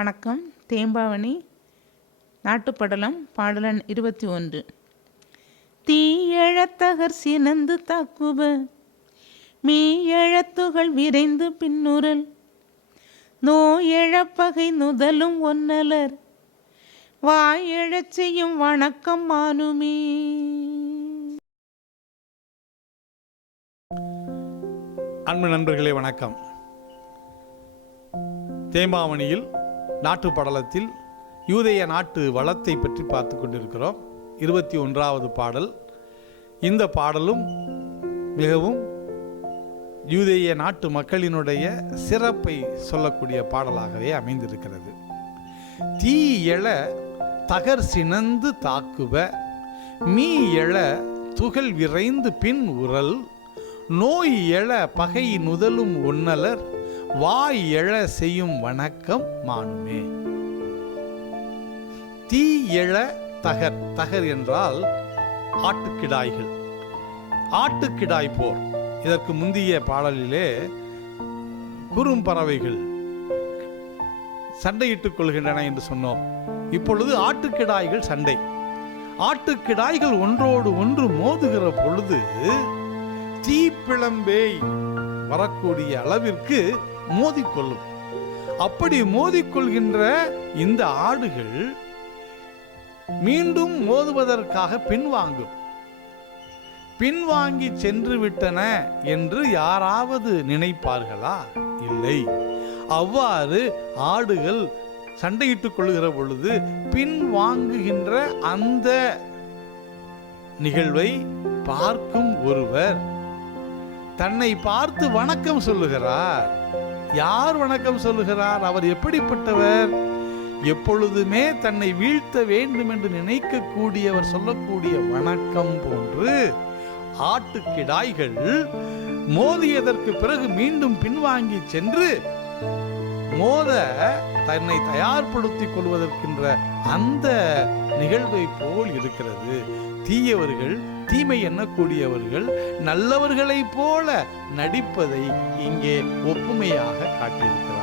வணக்கம். தேம்பாவணி நாட்டுப்படலம் பாடலன் இருபத்தி ஒன்று. தீயழத்தகர் சினந்து தாக்குப மீயழத்துகள் விரைந்து பின்னுரல் நோயழப்பகை நுதலும் ஒன்னலர் வாயழச் செய்யும் வணக்கம் மானுமே. அன்பு நண்பர்களே வணக்கம். தேம்பாவணியில் நாட்டு படலத்தில் யூதேய நாட்டு வளத்தை பற்றி பார்த்து கொண்டிருக்கிறோம். இருபத்தி ஒன்றாவது பாடல். இந்த பாடலும் மிகவும் யூதேய நாட்டு மக்களினுடைய சிறப்பை சொல்லக்கூடிய பாடலாகவே அமைந்திருக்கிறது. தீ எழ தகர் சினந்து தாக்குவ மீ எழ துகள் விரைந்து பின் உரல் நோய் எழ பகை நுதலும் உன்னலர் வாய் எழ செய்யும் வணக்கம் மானுமே. தீ எழ தகர் தகர் என்றால் ஆட்டுக்கிடாய்கள். ஆட்டுக்கிடாய் போர். இதற்கு முந்திய பாடலிலே குறும்பறவைகள் சண்டையிட்டுக் கொள்கின்றன என்று சொன்னோம். இப்பொழுது ஆட்டுக்கிடாய்கள் சண்டை. ஆட்டுக்கிடாய்கள் ஒன்றோடு ஒன்று மோதுகிற பொழுது தீப்பிளம்பேய் வரக்கூடிய அளவிற்கு மோதிக்கொள்ளும். அப்படி மோதிக்கொள்கின்ற இந்த ஆடுகள் மீண்டும் மோதுவதற்காக பின்வாங்கும். பின்வாங்கி சென்று விட்டன என்று யாராவது நினைப்பார்களா? இல்லை. அவ்வாறு ஆடுகள் சண்டையிட்டுக் கொள்கிற பொழுது பின்வாங்குகின்ற அந்த நிகழ்வை பார்க்கும் ஒருவர் தன்னை பார்த்து வணக்கம் சொல்லுகிறார். யார் வணக்கம் சொல்லுகிறார்? அவர் எப்படிப்பட்டவர்? எப்பொழுதுமே தன்னை வீழ்த்த வேண்டும் என்று நினைக்கக்கூடியவர் சொல்லக்கூடிய வணக்கம் போன்று ஆட்டுக்கிடாய்கள் மோதியதற்கு பிறகு மீண்டும் பின்வாங்கி சென்று மோத தன்னை தயார்படுத்திக் கொள்வதற்கின்ற அந்த நிகழ்வை போல் இருக்கிறது. தீயவர்கள் தீமை எண்ணக்கூடியவர்கள் நல்லவர்களைப் போல நடிப்பதை இங்கே ஒப்புமையாக காட்டியிருக்கிறார்